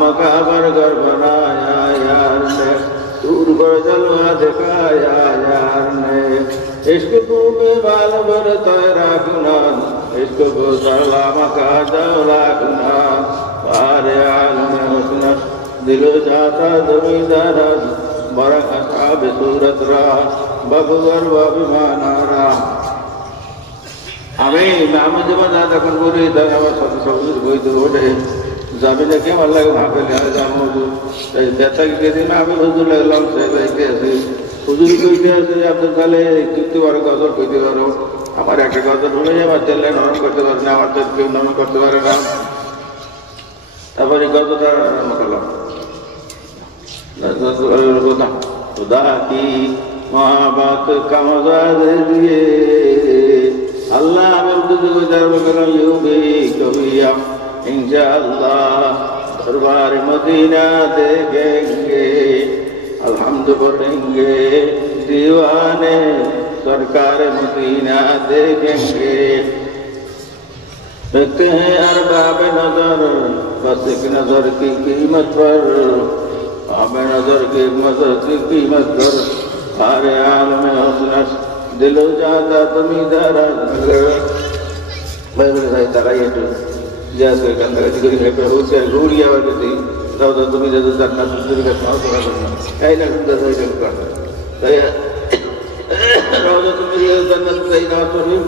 मकाबर घर बनाया यार ने, दूर पर जलवा दिखाया यार ने। इश्क को बेबाल भर तेरा गुना, इश्क को सलाम का जौला गुना। बारे आलम हुस्न दिलो जाता जमींदारा, बरक असाब सूरत रा बबुवर बबिमानारा। আমি যেমন না তখন বলি আমার সাথে সবুজ বইতে ওঠে যাবি না কি আমার লাগে ভাবে ব্যথাকে গেছি না আমি হুজুর লাগলাম সাহেবাইতে আছি হুজুর কইতে আছে আপনার তাহলে চুক্তি পারো গজল কইতে পারো আমার একটা গজল হলে আমার তেলে নরম করতে পারে না আমার তেল কেউ নরম করতে পারে না তারপরে গজলটা আরম্ভ করলাম खुदा की मोहब्बत का मजा दे दिए अल्लाह यूं भी कभी हम इंशाअल्लाह दरबार मदीना देखेंगे अल्हम्द पढ़ेंगे दीवाने सरकार मदीना देखेंगे रखते हैं अरबाब नजर बस एक नजर की कीमत पर हमें नजर की कीमत कर सारे आलम में हुस्न दिलो जाता तुम्ही दारा बड़े बड़े तकाइए तो जैसे गंगा जी के पे होते गोरिया वाले थी तब तो तुम्ही जैसे दरना सुंदर का पास करा करना ऐ ना सुंदर है जो कर दया रोज़ तुम्ही ये दरना सही ना तो नहीं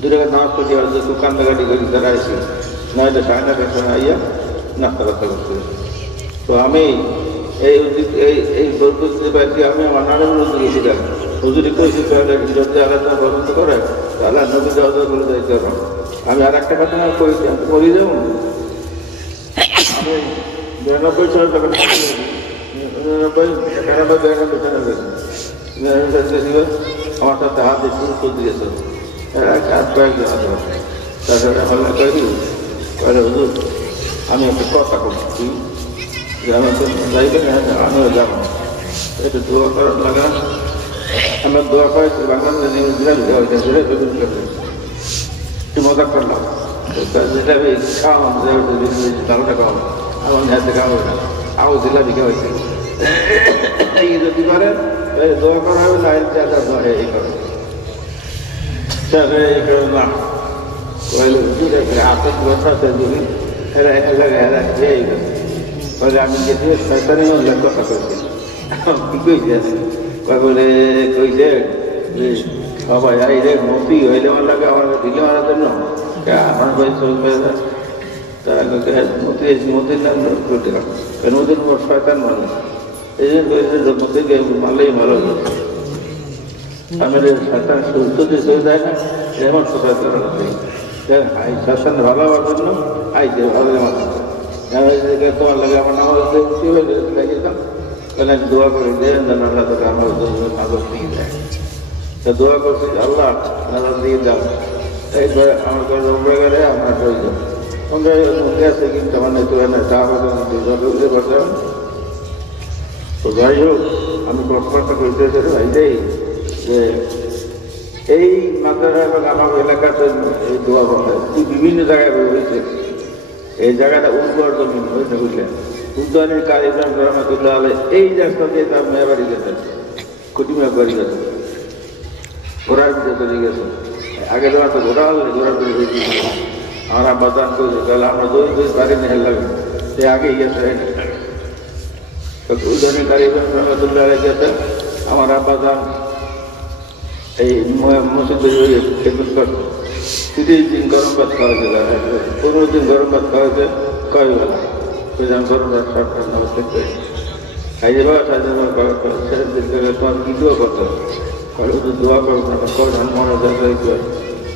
दूर का नाम तो दिया तो दुकान लगा दी गई तरह से ना तो शायद का सुनाइया ना करता करते तो हमें এই বরকতে পাইছি আমি আমার নানার মধ্যে গেছিলাম হুজুরি কইছি তাহলে যদি আলাদা পছন্দ করে তাহলে নবী দাওয়াত বলে যাইতে হবে আমি আর একটা কথা কইছি আমি বলি যাও আমি 92 সাল তখন 92 আমার সাথে হাত দিয়ে শুরু করে দিয়েছে কাজ কয়েক তারপরে আমার কইলি কইলে হুজুর আমি একটা কথা করছি আমিও যাবো একটু দোয়া করার লাগা আমরা দোয়া করে বাংলাদেশ একটু মজা করলাম জিলাপি খাওয়াম ডালটা খাওয়াম আমার হাতে খাওয়াবে না আও জিলাপি খাওয়াইছে এই যদি করেন দোয়া করা হবে না এই করে এই করে না কইলে আপনার দোয়াটা যদি এরা একা জায়গায় এরা এই গেছে বলে আমি গেছি সরকারি মহিলার কথা কইছি কি কইছে বলে কইছে সবাই এই রে মফি হইলে আমার লাগে আমার দিলে আমার জন্য আমার ভাই চলবে মতির নাম করতে কেন ওদের শয়তান মানুষ এই জন্য মতিকে মারলেই ভালো আমাদের শয়তান সুস্থ যে চলে যায় না এমন শয়তান শয়তান ভালো হওয়ার জন্য আইছে ভালো মাথা তোমার লাগে আমার নামাজ লাগিয়েছিলাম তাহলে আমি দোয়া করে দেয় আল্লাহ তোকে আমার নামাজ দিয়ে দেয় তা দোয়া করছি আল্লাহ নামাজ দিয়ে দাও এইবার আমার ঘরে উমরা গেলে আমার প্রয়োজন উমরা মধ্যে আছে কিন্তু আমার নেই না চা বাগান বসলাম তো যাই হোক আমি কথাবার্তা করতে চাই এইটাই যে এই মাদ্রাসা এবং আমার এলাকাতে এই দোয়া বন্ধ বিভিন্ন জায়গায় হয়েছে এই জায়গাটা উর্বর জমিন হয়েছে বুঝলেন উদ্যানের কারিগর রহমতুল্লাহ আলাই এই রাস্তা দিয়ে তার মেয়ে বাড়ি গেছেন কুটিমা বাড়ি গেছে ঘোড়ার ভিতরে চলে গেছে আগে দেওয়া তো ঘোড়া হলে ঘোড়ার করে হয়েছে আমরা বাদান করছি তাহলে আমরা দই বাড়ি নিয়ে লাগবে সে আগেই গেছে উদ্যানের কারিগর রহমতুল্লাহ আলাই গেছেন আমার আব্বাজান এই মসজিদের খেদমত করছে 30 দিন গরম ভাত খাওয়া হয়েছে 15 দিন গরম ভাত খাওয়া হয়েছে কয় বেলা আমি গরম ভাত সরকার নমস্কার করি খাইয়ে বা তোমার কি দোয়া করতে হবে দোয়া করবো না কয় ধান মনে যায়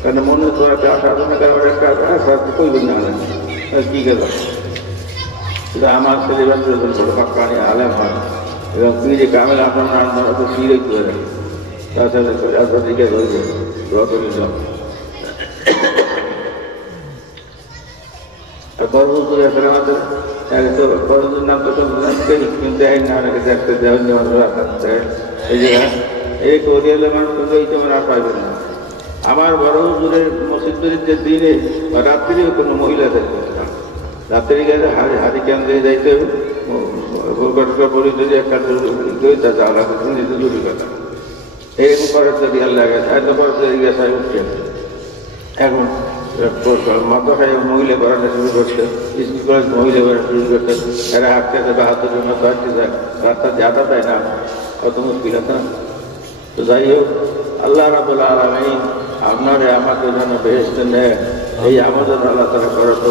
কারণ মনে তোরা আশা না কারণ একটা কইবেন না কি গেল আমার ছেলেবান্ধব বড় পাক্কানি আলেম হয় এবং তুই যে কামেল আপনার তো ফিরে করে তাছাড়া আপনার দিকে ধরবে দোয়া করে যাও বড়বুজুরে আমাদের বড়বুজুর নাম তো কিন্তু দেখতে দেওয়ার এই যে এই কোরিয়ালে মানুষ এই তোমার আর পাইবেন না আমার বড়বুজুরের মসজিদের যে দিনে বা রাত্রিও কোনো মহিলা দেখতে রাত্রে গেলে হারি কেন দিয়ে যাইতে হবে কলকাতা বলি যদি একটা তা যাওয়া লাগে নিজে জরুরি কথা এরকম করার তো রিয়াল লাগে এত পরে গেছে উঠছে এখন মাদ্রাসায় মহিলা করানো শুরু করছে স্কুল কলেজ মহিলা করানো শুরু করছে এরা হাঁটতে যাবে হাতের জন্য তো হাঁটতে যায় রাস্তা যাতা দেয় না কত মুশকিল আছে না তো যাই হোক আল্লাহ রাব্বুল আলামিন আপনারে আমাকে যেন বেহেশতে নেয় এই আমাদের আল্লাহ তারা করার তো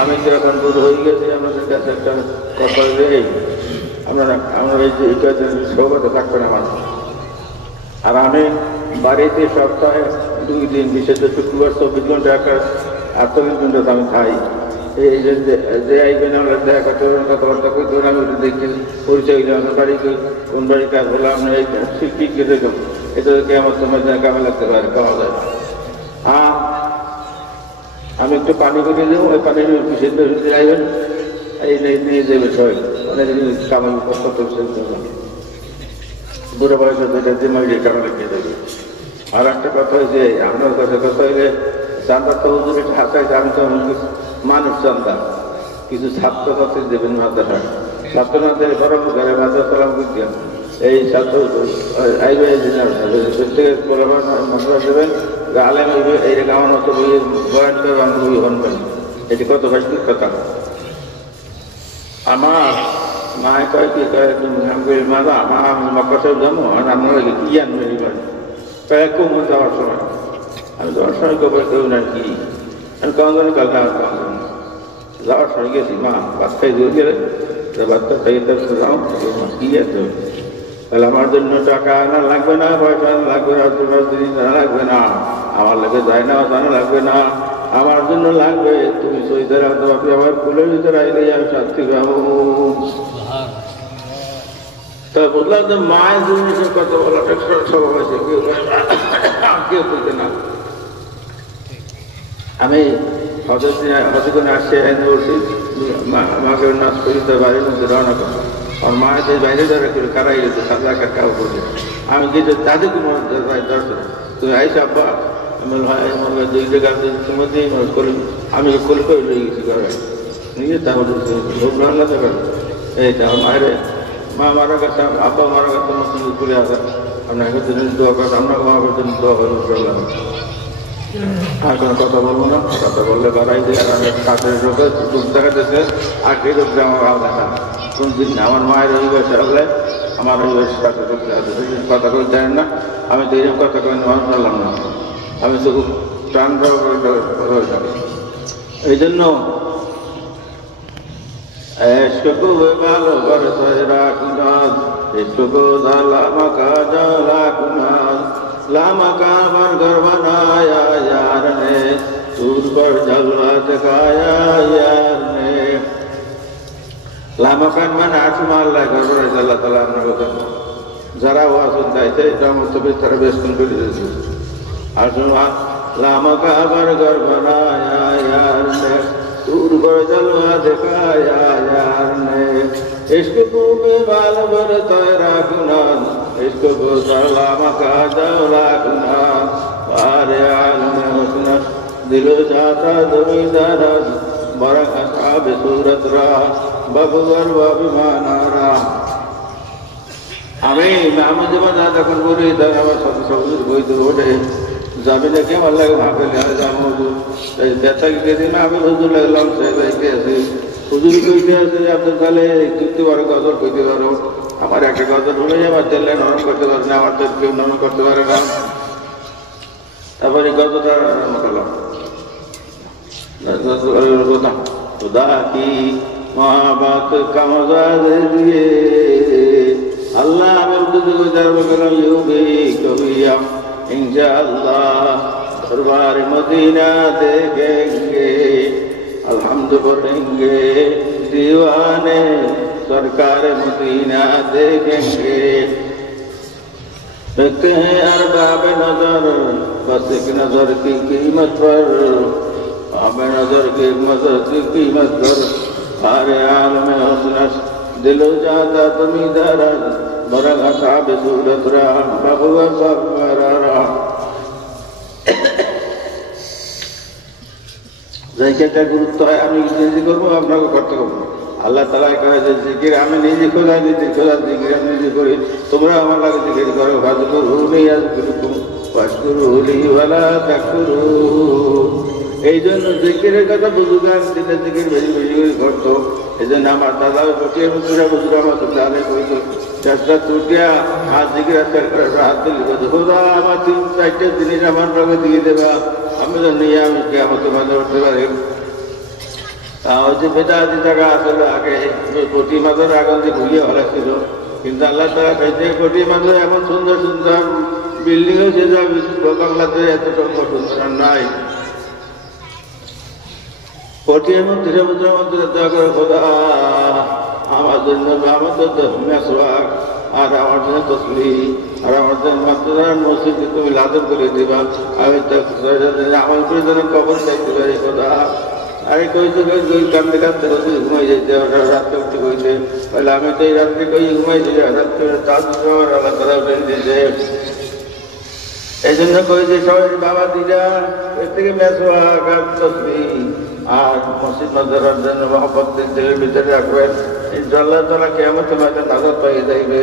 আমি তো এখন দূর হয়ে গেছি আমাদের কাছে একটা কথা নেই আমরা এই যে এটা সৌভাগ্য থাকবে না আমার আর আমি বাড়িতে সপ্তাহে 2 দিন বিশেষ শুক্রবার 24 ঘন্টা একটা 48 ঘন্টা আমি খাই এই যে আইবেন আমরা দেখা কথাবার্তা করতে আমি দেখি পরিচয় হইলে আমার বাড়ি কোন বাড়ি কাজ বলে আমরা এই ঠিক দেখুন এটা আমার সময় কামে লাগতে পারে পাওয়া যায় আমি একটু পানি করে দেবো ওই পানির সিদ্ধ আইবেন এই নিয়ে যাবে সবাই অনেক কামাই কষ্ট করছে বুড়ো বয়সে দুইটা দিমাগে কামে লাগিয়ে দেবে আর একটা কথা হয়েছে আপনার কাছে কথা হইলে চান্দা তো হুজুর একটু হাসাইছে আমি তো মানুষ চান্দা কিছু ছাত্রছাত্রী দেবেন মাদ্রাসা ছাত্র না দেয় বরং ঘরে মাদ্রাসা সালাম করতেন এই ছাত্র আইবে প্রত্যেকের মাদ্রাসা দেবেন আলেম হইবে এইরকম আমার মতো বই বয়ান করবে আমার বই হনবেন এটি কত বাস্তবিক কথা আমার মায় কয় কি কয় মাদা আমি মক্কা সাহেব যাবো আর আপনারা কি আনবেন কয়েকও মনে যাওয়ার সময় আমি যাওয়ার সময় কবে কেউ না কি আমি কেমন জানি কালকে আমার কেমন জানি যাওয়ার সময় গেছি মা ভাত খাই দিয়ে গেলে ভাতটা খাইয়ে তারপরে যাও কি আছে তাহলে আমার জন্য টাকা আনা লাগবে না পয়সা আনা লাগবে না তোমার জিনিস আনা লাগবে না আমার লাগে যায় না জানা লাগবে না আমার জন্য লাগবে তুমি সইদার আপনি আমার ফুলের ভিতরে আইলে আমি শান্তি পাবো তা বুঝলাম যে মায়ের জিনিসের কথা বলাটা স্বভাব আছে কেউ বলতে না আমি হজগুনে আসছে এনে বলছি মাকে নাচ করি তার বাড়ির মধ্যে রওনা করো আর মা যে বাইরে ধরে করে কারাই গেছে 7 লাখ টাকা করছে আমি কিছু তাদের কোনো দর্শন তুমি আইসো আব্বা আমি হয় আমার 2 টাকা মধ্যেই আমি কল করে লয়ে গেছি ঘরে নিয়ে তাহলে ভোগ রান্না তো করে এই তাহলে মায়ের মা মারা গেছে আব্বা মারা গেছে আমার সঙ্গে করে আসা আপনাকে জন্য দোয়া করে আমরা আমার জন্য দোয়া করে করলাম আর কোনো কথা বলবো না কথা বললে বাড়াই দিয়ে আর কাঠের রোগে দুধ দেখা যেতে আর সেই রোগটা আমার দেখা কোন দিন আমার মায়ের ওই বয়সে হলে আমার ওই বয়সে কাঠের রোগটা আছে কথা করে জানেন না আমি তো এইরকম কথা করে মানুষ পারলাম না আমি তো খুব প্রাণ হয়ে যাবে এই জন্য এসকো ভালো করে তয় রাখুনাথ এসকো লামা কাজা রাখুনাথ लामा का बरगर बनाया यार ने दूर पर जलवा दिखाया यार ने लामा खान मैंने आसमान लगा कर अल्लाह ताला ने बोला जरा वो सुनता है तो मुस्तफी तरह बेस्टन कर देती आसमान लामा का बरगर बनाया यार ने दूर पर जलवा दिखाया यार ने इसको तुम्हें बाल भर तय रखना इसको लामा का जौला गुना बारे आलम हुस्न दिलो जाता जमींदार बरक असाब सूरत रा बबुवर बबिमाना रा আমি যেমন যা তখন বলি তাই আমার সবুজ বইতে ওঠে যাবি না কে আমার লাগে ভাবে যাবো ব্যথা গেছি না আমি হুজুর লাগলাম সে আছে হুজুর কইতে আছে আপনার তাহলে করতে পারো গজল কইতে পারো আমার একটা গজল হলে আমার তেলে নরম করতে পারে না আমার তেল কেউ নরম করতে পারে না তারপরে গজলটা করলাম खुदा की मोहब्बत का मजा दे दिए अल्लाह में तुझको दर्द करो यूं भी कभी हम इंशाअल्लाह दरबार मदीना देखेंगे अलहम्द पढ़ेंगे दीवाने सरकार मदीना देखेंगे देखते हैं अरबाब नजर बस एक नजर की कीमत पर आबे नजर की कीमत पर सारे आलम में हुस्न दिलो जाता तुमी दरा बरग असाब सूरत रहा बबुआ बबरा জায়গাটা গুরুত্ব হয় আমি নিজে করবো আপনাকে করতে করবো আল্লাহ তালা করে যে জিকির আমি নিজে খোঁজা জিকির আমি নিজে করি তোমরা আমার লাগে জিকির করো ভাজপুর হুলি আজগুরুকুম ভাজপুর হুলি ওয়ালা তাকফুরুন। এই জন্য জিকিরের কথা বুজুগান দিনে জিকির বেশি বেশি করে করতো। এই জন্য আমার দাদা বটিয়ে বুজুরা বুজুরা আমার তোমরা আদায় করতো চেষ্টা তুটিয়া হাত জিকির হাত দিলি খোদা আমার 3-4টে জিনিস আমার লগে দিয়ে দেবা আমি তো নিয়ে আমি কে আমার তোমাদের উঠতে পারি। ওই যে বেদাতি জায়গা আসলে আগে কোটি মাঝের আগে যে ঘুরিয়ে হলা ছিল কিন্তু আল্লাহ তারা পেয়েছে কোটি মাঝে এমন সুন্দর সুন্দর বিল্ডিং হয়েছে যা বাংলাদেশে এত সুন্দর নাই। কোটির মধ্যে সমুদ্রের মধ্যে দয়া করে খোদা আমার জন্য আমাদের মেসওয়াক আর আমার জন্য তসলি আর আমার জন্য মাত্রার মসজিদকে তুমি লাদন করে দিবা আমি আমার উপরে যেন কবর চাইতে পারি খোদা। আরে কইতে কান্দে কান্দে বসে ঘুমাই যাইতে রাত্রে উঠে কইতে তাহলে আমি তো এই রাত্রে কই ঘুমাইছি রাত্রে তার আল্লাহ তারা উঠে দিয়েছে। এই জন্য কই যে সবাই বাবা দিদা এর থেকে মেসওয়াক আর তসলি আর মসজিদ মাদ্রাসার জন্য মহব্বত দিলের ভিতরে রাখবেন আল্লাহ তালা কেমন মাঝে নাজাত পাইয়ে যাইবে।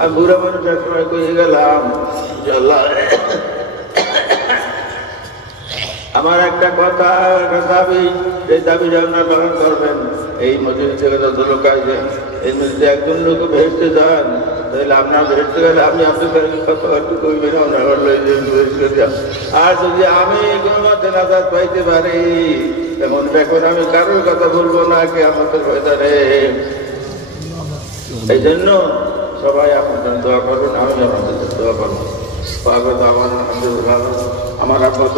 আর বুড়া মানুষ এক সময় কয়ে গেলাম আল্লাহ আমার একটা কথা একটা দাবি এই দাবিটা আপনার পালন করবেন। এই মসজিদ থেকে যত লোক আসবে এই মসজিদে একজন লোক ভেসতে যান তাহলে আপনার ভেসতে গেলে আমি আপনাদের কথা একটু করবেন আর যদি আমি কোনো মতে নাজাত পাইতে পারি এখন এখন আমি কারোর কথা বলবো না কি আমাদের ভেতরে। এই জন্য সবাই আপনাদের দোয়া করুন আমি আপনাদের দোয়া করবো আমার আপনার